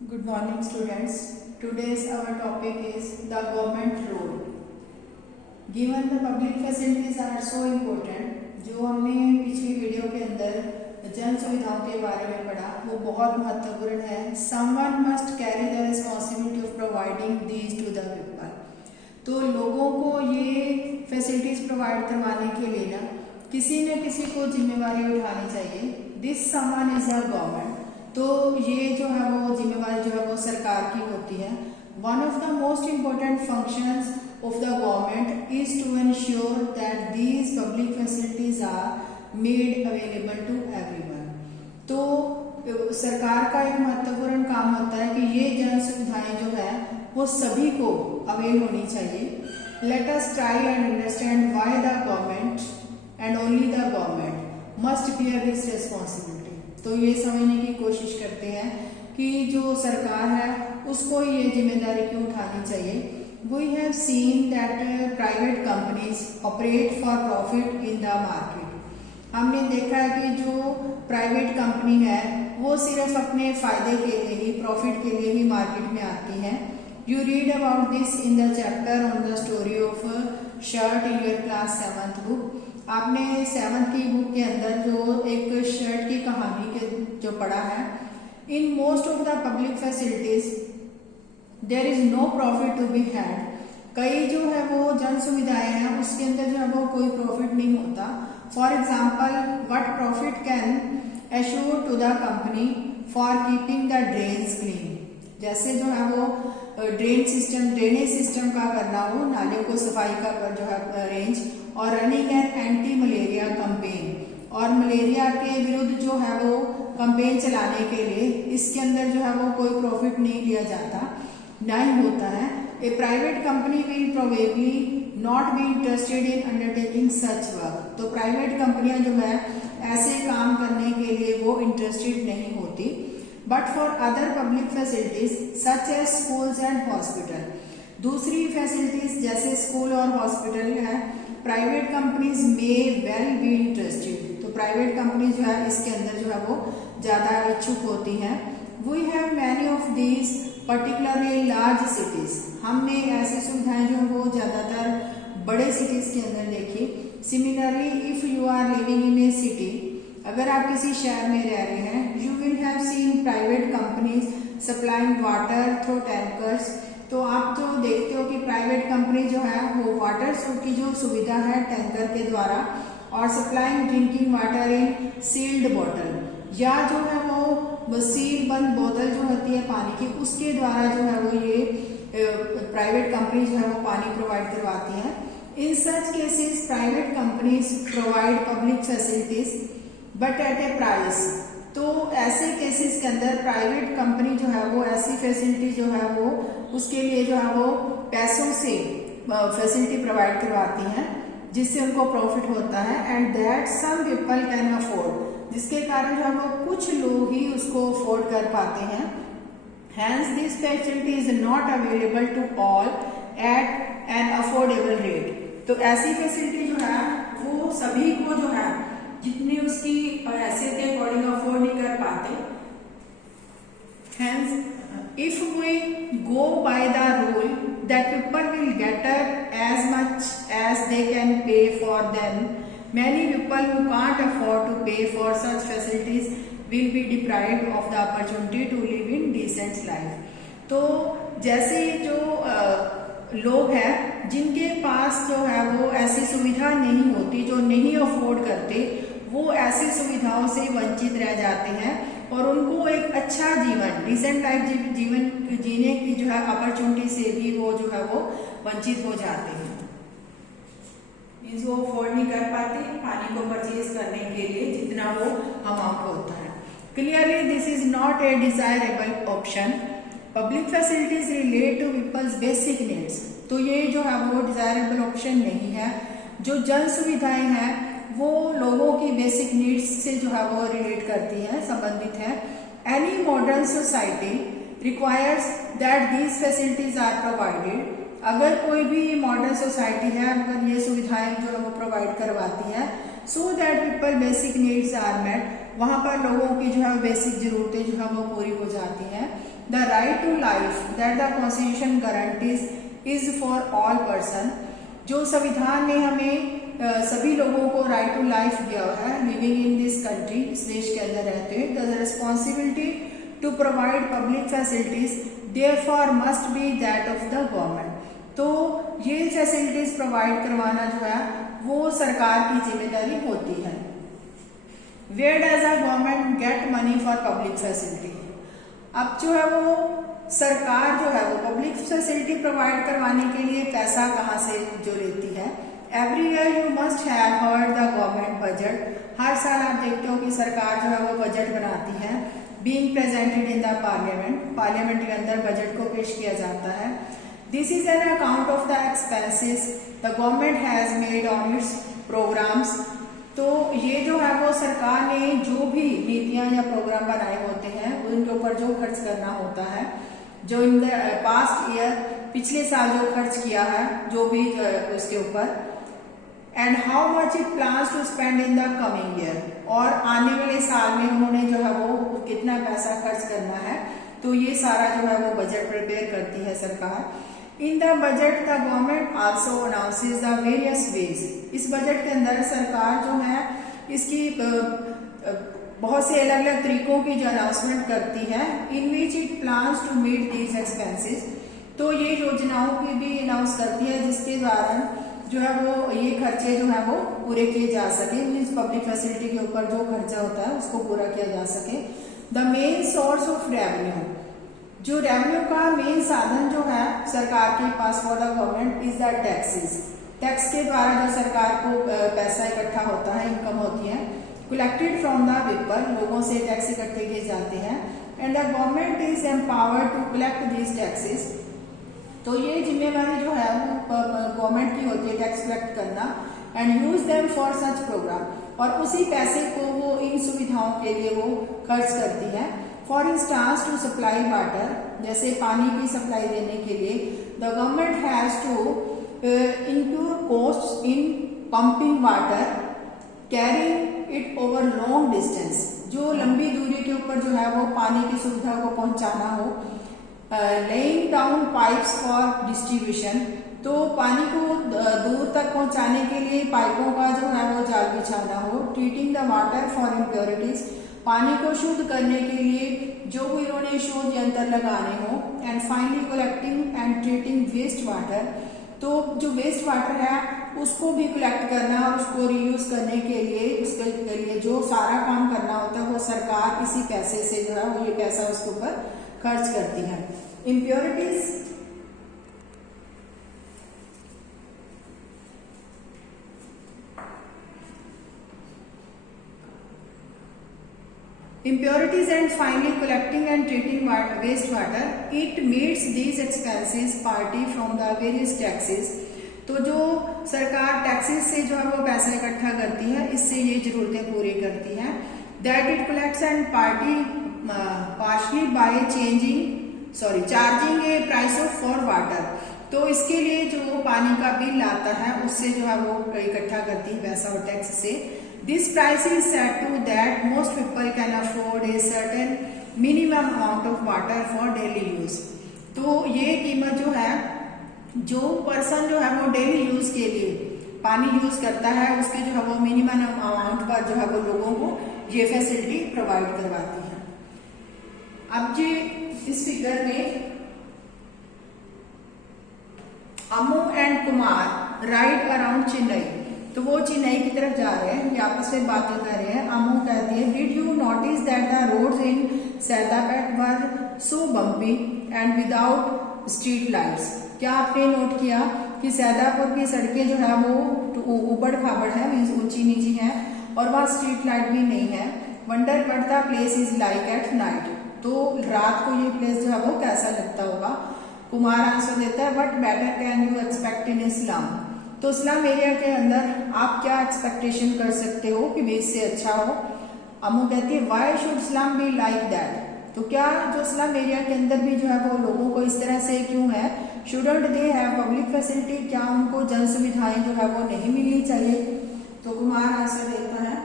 Good morning students. Today's our topic is the government role. Given the public facilities are so important, जो हमने पिछली video के अंदर जन सुविधाओं के बारे में पढ़ा वो बहुत महत्वपूर्ण है. Someone must carry the responsibility of providing these to the people. तो लोगों को ये फैसिलिटीज प्रोवाइड करवाने के लिए ना किसी न किसी को जिम्मेवारी उठानी चाहिए. This someone is the government. तो ये जो है वो जिम्मेवारी जो है वो सरकार की होती है. One of the most important functions of the government is to ensure that these public facilities are made available to everyone. तो सरकार का एक महत्वपूर्ण काम होता है कि ये जन सुविधाएं जो है वो सभी को अवेल होनी चाहिए. Let us try and understand why the government and only the government must bear this responsibility. तो ये समझने की कोशिश करते हैं कि जो सरकार है उसको ये जिम्मेदारी क्यों उठानी चाहिए. We have seen that private companies operate for profit in the market. हमने देखा है कि जो प्राइवेट कंपनी है वो सिर्फ अपने फायदे के लिए ही, प्रॉफिट के लिए ही मार्केट में आती है. You read about this in the chapter on the story of shirt in your class 7th book. आपने 7th की बुक के अंदर जो एक शर्ट की कहानी के जो पढ़ा है. In most of the public facilities there is no profit to be had. कई जो है वो जन सुविधाएं हैं उसके अंदर जो है वो कोई प्रॉफिट नहीं होता. For example what profit can assure to the company for keeping the drains clean. जैसे जो है वो ड्रेनेज सिस्टम का करना हो, नालियों को सफाई का जो है अरेंज, और running an anti malaria campaign, और मलेरिया के विरुद्ध जो है वो कैंपेन चलाने के लिए इसके अंदर जो है वो कोई प्रॉफिट नहीं लिया जाता, नहीं होता है. A private company will probably not be interested in undertaking such work. तो प्राइवेट कंपनियां जो है ऐसे काम करने के लिए वो इंटरेस्टेड नहीं होती. But for other public facilities such as schools and hospital, दूसरी फैसिलिटीज जैसे स्कूल और हॉस्पिटल है, private companies may well be interested. तो प्राइवेट कंपनी जो है इसके अंदर जो है वो ज्यादा इच्छुक होती हैं. We have many of these particularly large cities. हमने ऐसी सुविधाएं जो है वो ज्यादातर बड़े सिटीज के अंदर देखी. Similarly if you are living in a city, अगर आप किसी शहर में रह रहे हैं, you will have seen private companies supplying water through tankers. तो आप जो देखते हो कि प्राइवेट कंपनी जो है वो वाटर की जो सुविधा है टैंकर के द्वारा, और supplying drinking water in sealed bottle, या जो है वो सील बंद बोतल जो होती है पानी की उसके द्वारा जो है वो ये प्राइवेट कंपनी जो है वो पानी प्रोवाइड करवाती है. In such cases private companies provide public facilities but at a price. तो ऐसे केसेस के अंदर प्राइवेट कंपनी जो है वो ऐसी फैसिलिटी जो है वो उसके लिए जो है वो पैसों से फैसिलिटी प्रोवाइड करवाती हैं जिससे उनको प्रॉफिट होता है. And that some people can afford, जिसके कारण जो है वो कुछ लोग ही उसको अफोर्ड कर पाते हैं. Hence this facility is not available to all at an affordable rate. तो ऐसी फैसिलिटी जो है वो सभी को जो है जितनी उसकी हैसियत के अकॉर्डिंग अफोर्ड नहीं कर पाते. Hence, if we go by the rule that people will get as much as they can pay for them, many people who can't afford to pay for such facilities will be deprived of the opportunity to live in decent life. तो जैसे जो लोग हैं जिनके पास जो है वो ऐसी सुविधा नहीं होती, जो नहीं अफोर्ड करते, वो ऐसी सुविधाओं से वंचित रह जाते हैं और उनको एक अच्छा जीवन, डिसेंट लाइफ जीवन जीने की जो है अपॉर्चुनिटी से भी वो जो है वो वंचित हो जाते हैं. मीन्स वो अफोर्ड नहीं कर पाते पानी को परचेज करने के लिए जितना वो अमाउंट होता है. Clearly this is not a desirable option. Public facilities relate to people's basic needs. तो ये जो है वो डिजायरेबल ऑप्शन नहीं है. जो जन सुविधाएं हैं वो लोगों की बेसिक नीड्स से जो है वो रिलेट करती है, संबंधित है. Any modern society requires that these facilities are provided. अगर कोई भी मॉडर्न सोसाइटी है अगर ये सुविधाएं जो है वो प्रोवाइड करवाती है, so that people basic needs are met, वहां पर लोगों की जो है बेसिक जरूरतें जो है वो पूरी हो जाती हैं. The right to life that the constitution guarantees is for all person. जो संविधान ने हमें सभी लोगों को राइट टू लाइफ दिया है लिविंग इन दिस कंट्री, इस देश के अंदर रहते हुए, the responsibility to provide public facilities therefore must be that of the government. तो ये फैसिलिटीज प्रोवाइड करवाना जो है वो सरकार की जिम्मेदारी होती है। Where does the government get money for public facility? अब जो है वो सरकार जो है वो पब्लिक फैसिलिटी प्रोवाइड करवाने के लिए पैसा कहाँ से जो लेती है? Every year you must have heard the government budget. हर साल आप देखते हो कि सरकार जो है वो बजट बनाती है। Being presented in the parliament, parliament के अंदर बजट को पेश किया जाता है। This is an account of the expenses the government has made on its programmes. तो ये जो है वो सरकार ने जो भी नीतियां या प्रोग्राम बनाए होते हैं उनके ऊपर जो खर्च करना होता है, जो इन द पास्ट ईयर पिछले साल जो खर्च किया है जो भी उसके ऊपर, and how much it plans to spend in the coming year, और आने वाले साल में उन्होंने जो है वो कितना पैसा खर्च करना है। तो ये सारा जो है वो बजट प्रिपेयर करती है सरकार। In the budget the government also announces the various ways. इस बजट के अंदर सरकार जो है इसकी बहुत से अलग अलग तरीकों की जो अनाउंसमेंट करती है। In which it plans to meet these expenses. तो ये योजनाओं की भी अनाउंस करती है जिसके द्वारा जो है वो ये खर्चे जो है वो पूरे किए जा सके, मीन्स पब्लिक फैसिलिटी के ऊपर जो खर्चा होता है उसको पूरा किया जा सके। The main source of revenue, जो रेवेन्यू का मेन साधन जो है सरकार के पास for the government is the taxes. Tax के द्वारा जो सरकार को पैसा इकट्ठा होता है, इनकम होती है, कलेक्टेड फ्रॉम द पीपल, लोगों से टैक्स इकट्ठे किए जाते हैं। And the government is empowered to collect these taxes. तो ये जिम्मेवारी जो है वो गवर्नमेंट की होती है टैक्स कलेक्ट करना, and use them for such programme, और उसी पैसे को वो इन सुविधाओं के लिए वो खर्च करती है। For instance to supply water, जैसे पानी की सप्लाई देने के लिए the government has to incur cost in pumping water, carrying it over long distance. जो लंबी दूरी के ऊपर जो है वो पानी की सुविधा को पहुंचाना हो, laying down pipes for distribution, तो पानी को दूर तक पहुंचाने के लिए पाइपों का जो है वो जाल बिछाना हो। Treating the water for impurities, पानी को शुद्ध करने के लिए जो भी इन्होंने शोध यंत्र लगाने हो। And finally collecting and treating waste water, तो जो वेस्ट वाटर है उसको भी कलेक्ट करना और उसको रीयूज करने के लिए, उसके लिए जो सारा काम करना होता है वो सरकार इसी पैसे से जो है वो ये पैसा उसके ऊपर खर्च करती है। Impurities, impurities and finally collecting and treating waste water, it meets these expenses party from the various taxes। तो जो सरकार टैक्सेस से जो है वो पैसा इकट्ठा करती है, इससे ये जरूरतें पूरी करती है। That it collects and partially by charging a price of for water. तो इसके लिए जो पानी का बिल आता है उससे जो है वो इकट्ठा करती है पैसा और टैक्स से। This price is set to that most people can afford a certain minimum amount of water for daily use। तो ये कीमत जो है, जो पर्सन जो है वो डेली यूज के लिए पानी यूज करता है उसके जो है वो मिनिमम अमाउंट पर जो है वो लोगों को ये फैसिलिटी प्रोवाइड करवाती है। अब जी इस फिगर में Amu and Kumar ride around Chennai, तो वो चेन्नई की तरफ जा रहे हैं, ये आपस में बातें कर रहे हैं। अमू कहती है, did you notice that the roads in Saidapet were so bumpy and without street lights. क्या आपने नोट किया कि सैदापुर की सड़कें जो है वो ऊबड़ खाबड़ है, मीन्स ऊंची नीची है, और वहाँ स्ट्रीट लाइट भी नहीं है। Wonder what the place is like at night, तो रात को ये प्लेस जो है वो कैसा लगता होगा। कुमार आंसर देता है, what better can you expect in Islam. तो इस्लाम एरिया के अंदर आप क्या एक्सपेक्टेशन कर सकते हो कि बेस से अच्छा हो। अमू कहती है, why should Islam be like that, तो क्या जो इस्लाम एरिया के अंदर भी जो है वो लोगों को इस तरह से क्यों है। Shouldn't they have public facility, क्या उनको जन सुविधाएं जो है वो नहीं मिलनी चाहिए। तो कुमार आंसर देता है,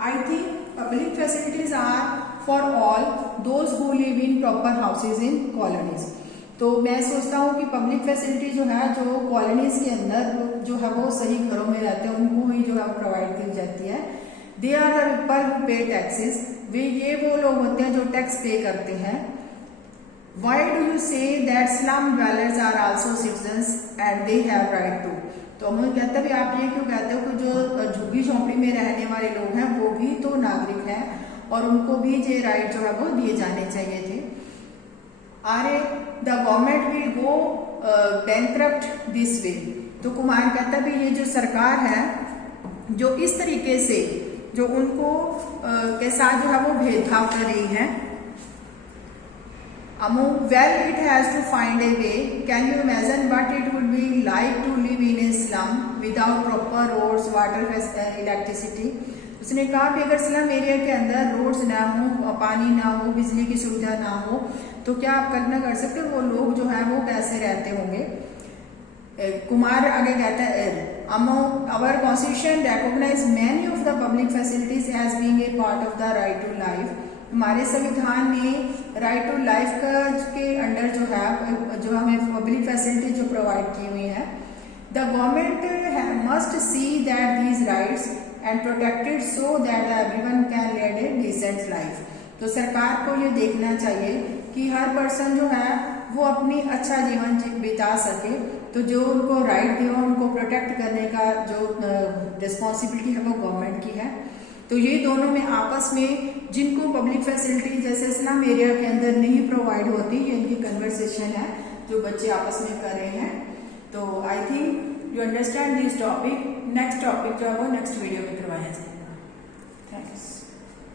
I think public facilities are for all those who live in proper houses in colonies. तो मैं सोचता हूँ कि पब्लिक फैसिलिटी जो है, जो कॉलोनीज के अंदर जो है वो सही घरों में रहते हैं उनको ही जो है प्रोवाइड की जाती है। They are the people who pay taxes, ये वो लोग होते हैं जो टैक्स पे करते हैं। Why do you say that slum dwellers are also citizens and they have right to? तो हम कहते हैं आप ये क्यों कहते हो कि जो झुग्गी झोंपड़ी में रहने वाले लोग हैं वो भी तो नागरिक हैं और उनको भी ये राइट जो है वो दिए जाने चाहिए थे। Are the government will go bankrupt this way. तो कुमार कहता है ये जो सरकार है जो इस तरीके से जो उनको के साथ जो है वो भेदभाव कर रही है। Well, it has to find a way. Can you imagine what it would be like to live in a slum without proper roads, water, electricity? उसने कहा कि अगर स्लम एरिया के अंदर रोड्स ना हो, पानी ना हो, बिजली की सुविधा ना हो, तो क्या आप कल्पना कर सकते हो वो लोग जो है वो कैसे रहते होंगे। कुमार आगे कहता है our constitution recognize many of the public facilities as being a part of the right to life। हमारे संविधान में राइट टू लाइफ का के अंडर जो हमें पब्लिक फैसिलिटी जो प्रोवाइड की हुई है। The government must see that these rights and protected so that everyone can lead a decent life. तो सरकार को ये देखना चाहिए कि हर पर्सन जो है वो अपनी अच्छा जीवन बिता सके। तो जो उनको राइट दिया उनको प्रोटेक्ट करने का जो रिस्पॉन्सिबिलिटी है वो गवर्नमेंट की है। तो ये दोनों में आपस में जिनको पब्लिक फैसिलिटी जैसे स्लम एरिया के अंदर नहीं प्रोवाइड होती, ये इनकी कन्वर्सेशन है जो बच्चे आपस में कर रहे हैं। तो I think you understand this topic. Next topic जो है वो नेक्स्ट वीडियो में करवाया जाएगा। थैंक्स।